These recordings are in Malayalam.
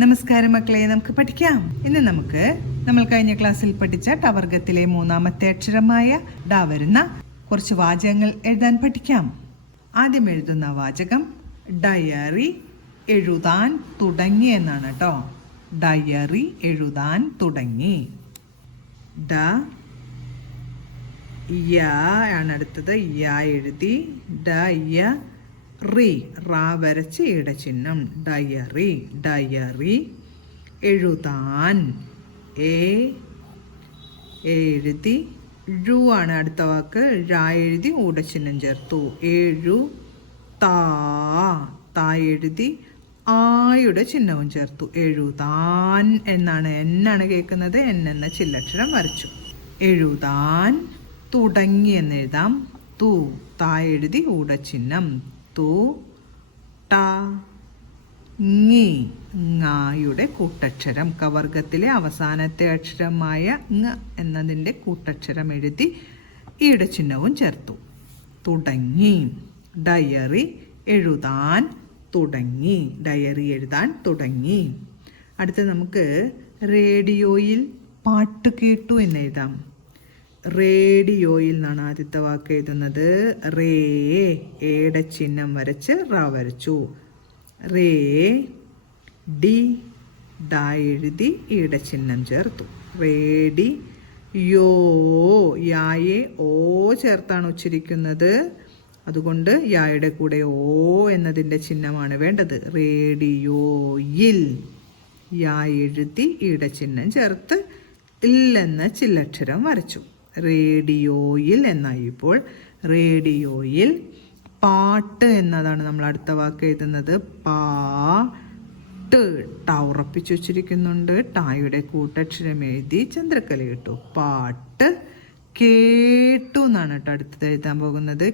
നമസ്കാരം മക്കളെ, നമുക്ക് പഠിക്കാം. ഇന്ന് നമ്മൾ കഴിഞ്ഞ ക്ലാസ്സിൽ പഠിച്ച ടവർഗത്തിലെ മൂന്നാമത്തെ അക്ഷരമായ ഡ വരുന്ന കുറച്ച് വാചകങ്ങൾ എഴുതാൻ പഠിക്കാം. ആദ്യം എഴുതുന്ന വാചകം ഡയറി എഴുതാൻ തുടങ്ങി എന്നാണ് കേട്ടോ. ഡയറി എഴുതാൻ തുടങ്ങി. ഡ യ ആണ് അടുത്തത്. യ എഴുതി. ഡയ റി റാ വരച്ച് ഇടച്ചിഹ്നം. Diary diary. എഴുതാൻ എഴുതി. ഴു ആണ് അടുത്ത വാക്ക്. ഴ എഴുതി ഊടച്ചിഹ്നം ചേർത്തു. താ എഴുതി ആയുടെ ചിഹ്നവും ചേർത്തു. എഴുതാൻ എന്നാണ്. എന്നാണ് കേൾക്കുന്നത്. എൻ എന്ന ചില്ലക്ഷരം വരച്ചു. എഴുതാൻ തുടങ്ങി എന്നെഴുതാം. താ എഴുതി ഊടച്ചിഹ്നം. ങ്ങയുടെ കൂട്ടക്ഷരം. കവർഗത്തിലെ അവസാനത്തെ അക്ഷരമായ ങ എന്നതിൻ്റെ കൂട്ടക്ഷരം എഴുതി ഈയുടെ ചിഹ്നവും ചേർത്തു. തുടങ്ങി. ഡയറി എഴുതാൻ തുടങ്ങി. ഡയറി എഴുതാൻ തുടങ്ങി. അടുത്ത നമുക്ക് റേഡിയോയിൽ പാട്ട് കേട്ടു എന്നെഴുതാം. റേഡിയോയിൽ നിന്നാണ് ആദ്യത്തെ വാക്ക് എഴുതുന്നത്. ഏടെ ചിഹ്നം വരച്ച് റാ വരച്ചു. ഡി ഡ എഴുതി ഈടെ ചിഹ്നം ചേർത്തു. യായെ ഓ ചേർത്താണ് ഉച്ചരിക്കുന്നത്. അതുകൊണ്ട് യായുടെ കൂടെ ഓ എന്നതിൻ്റെ ചിഹ്നമാണ് വേണ്ടത്. റേഡിയോയിൽ യാ എഴുതി ഈടെ ചിഹ്നം ചേർത്ത് ഇൽ എന്ന ചില്ലക്ഷരം വരച്ചു. റേഡിയോയിൽ എന്നായി. ഇപ്പോൾ റേഡിയോയിൽ പാട്ട് എന്നതാണ് നമ്മൾ അടുത്ത വാക്ക് എഴുതുന്നത്. ട ഉറപ്പിച്ചു വച്ചിരിക്കുന്നുണ്ട്. ടായുടെ കൂട്ടക്ഷരം എഴുതി ചന്ദ്രക്കല ഇട്ടു. പാട്ട് കേട്ടു എന്നാണ് കേട്ടോ അടുത്തത് എഴുതാൻ പോകുന്നത്.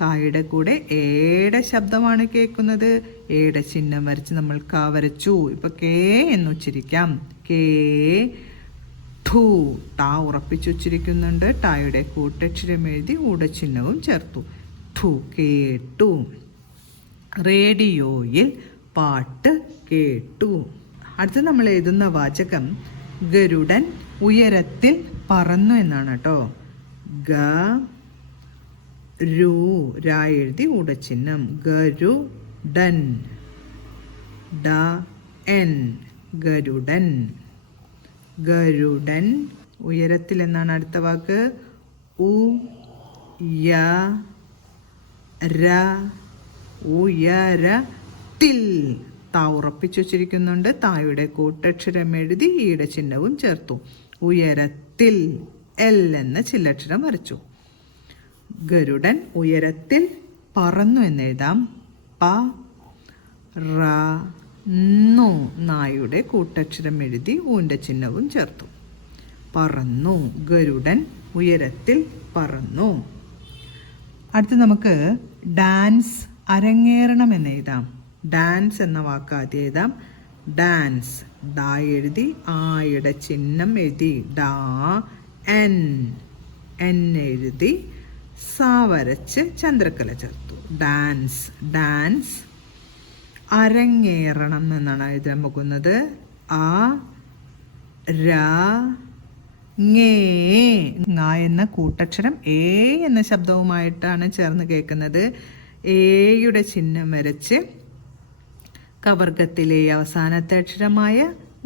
കായുടെ കൂടെ ഏടെ ശബ്ദമാണ് കേൾക്കുന്നത്. ഏടെ ചിഹ്നം വരച്ച് നമ്മൾ ക വരച്ചു. ഇപ്പൊ കേ എന്ന് ഉച്ചരിക്കാം. ടാ ഉറപ്പിച്ചു വച്ചിരിക്കുന്നുണ്ട്. ടായുടെ കൂട്ടക്ഷരം എഴുതി ഊടച്ചിഹ്നവും ചേർത്തു. കേട്ടു. റേഡിയോയിൽ പാട്ട് കേട്ടു. അടുത്ത് നമ്മൾ എഴുതുന്ന വാചകം ഗരുഡൻ ഉയരത്തിൽ പറന്നു എന്നാണ് കേട്ടോ. രാ എഴുതി ഊടച്ചിഹ്നം. ഗരുഡൻ. ഗരുഡൻ. ഗരുഡൻ ഉയരത്തിൽ എന്നാണ് അടുത്ത വാക്ക്. ഉയരത്തിൽ. താ ഉറപ്പിച്ചു വച്ചിരിക്കുന്നുണ്ട്. തായുടെ കൂട്ടക്ഷരം എഴുതി ഈടെ ചിഹ്നവും ചേർത്തു. ഉയരത്തിൽ എൽ എന്ന ചില്ലക്ഷരം വരച്ചു. ഗരുഡൻ ഉയരത്തിൽ പറന്നു എന്നെഴുതാം. നായുടെ കൂട്ടക്ഷരം എഴുതി ഊന്റെ ചിഹ്നവും ചേർത്തു. പറന്നു. ഗരുഡൻ ഉയരത്തിൽ പറന്നു. അടുത്ത് നമുക്ക് ഡാൻസ് അരങ്ങേറണം എന്നെഴുതാം. ഡാൻസ് എന്ന വാക്ക് ആദ്യം എഴുതാം. ഡാൻസ്. ഡാ എഴുതി ആയുടെ ചിഹ്നം എഴുതി. എൻ എഴുതി സാ വരച്ച് ചന്ദ്രക്കല ചേർത്തു. ഡാൻസ്. ഡാൻസ് അരങ്ങേറണം എന്നാണ് എഴുതാൻ പോകുന്നത്. എന്ന കൂട്ടക്ഷരം എ എന്ന ശബ്ദവുമായിട്ടാണ് ചേർന്ന് കേൾക്കുന്നത്. എയുടെ ചിഹ്നം വരച്ച് കവർഗത്തിലെ അവസാനത്തെ അക്ഷരമായ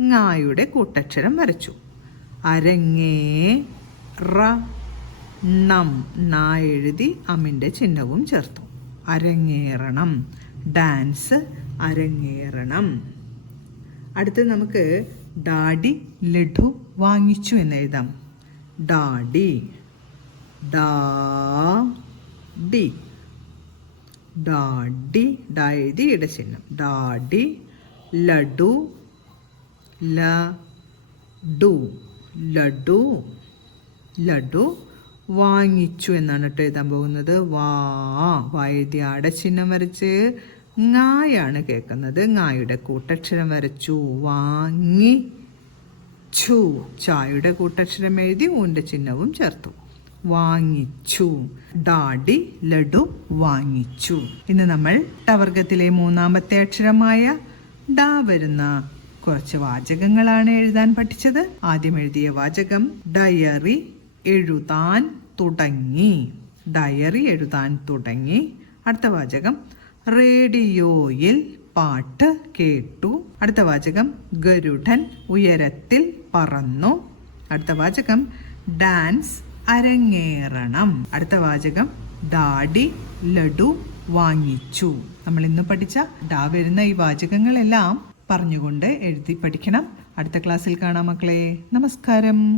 ങ്ങായുടെ കൂട്ടക്ഷരം വരച്ചു. അരങ്ങേറണം. നാ എഴുതി അമിൻ്റെ ചിഹ്നവും ചേർത്തു. അരങ്ങേറണം. ഡാൻസ് അരങ്ങേറണം. അടുത്ത് നമുക്ക് ഡാഡി ലഡു വാങ്ങിച്ചു എന്നെഴുതാം. ഡാഡി. ഡാഡി. ഡാ എഴുതി ഈടെ ചിഹ്നം. ഡാഡി ലഡു. ലഡു വാങ്ങിച്ചു എന്നാണ് കേട്ടോ എഴുതാൻ പോകുന്നത്. വാ എഴുതി ആടെ ചിഹ്നം വരച്ച് ങ്ങായാണ് കേൾക്കുന്നത്. ങ്ങായുടെ കൂട്ടക്ഷരം വരച്ചു. വാങ്ങിച്ചു. ചായുടെ കൂട്ടക്ഷരം എഴുതി ഊന്റെ ചിഹ്നവും ചേർത്തു. വാങ്ങിച്ചു. ഡാഡി ലഡു വാങ്ങിച്ചു. ഇന്ന് നമ്മൾ ടവർഗത്തിലെ മൂന്നാമത്തെ അക്ഷരമായ ഡാ വരുന്ന കുറച്ച് വാചകങ്ങളാണ് എഴുതാൻ പഠിച്ചത്. ആദ്യം എഴുതിയ വാചകം ഡയറി എഴുതാൻ തുടങ്ങി. ഡയറി എഴുതാൻ തുടങ്ങി. അടുത്ത വാചകം റേഡിയോയിൽ പാട്ട് കേട്ടു. അടുത്ത വാചകം ഗരുഡൻ ഉയരത്തിൽ പറന്നു. അടുത്ത വാചകം ഡാൻസ് അരങ്ങേറണം. അടുത്ത വാചകം ഡാഡി ലഡു വാങ്ങിച്ചു. നമ്മൾ ഇന്ന് പഠിച്ച ഡാ വരുന്ന ഈ വാചകങ്ങളെല്ലാം പറഞ്ഞുകൊണ്ട് എഴുതി പഠിക്കണം. അടുത്ത ക്ലാസ്സിൽ കാണാം മക്കളെ. നമസ്കാരം.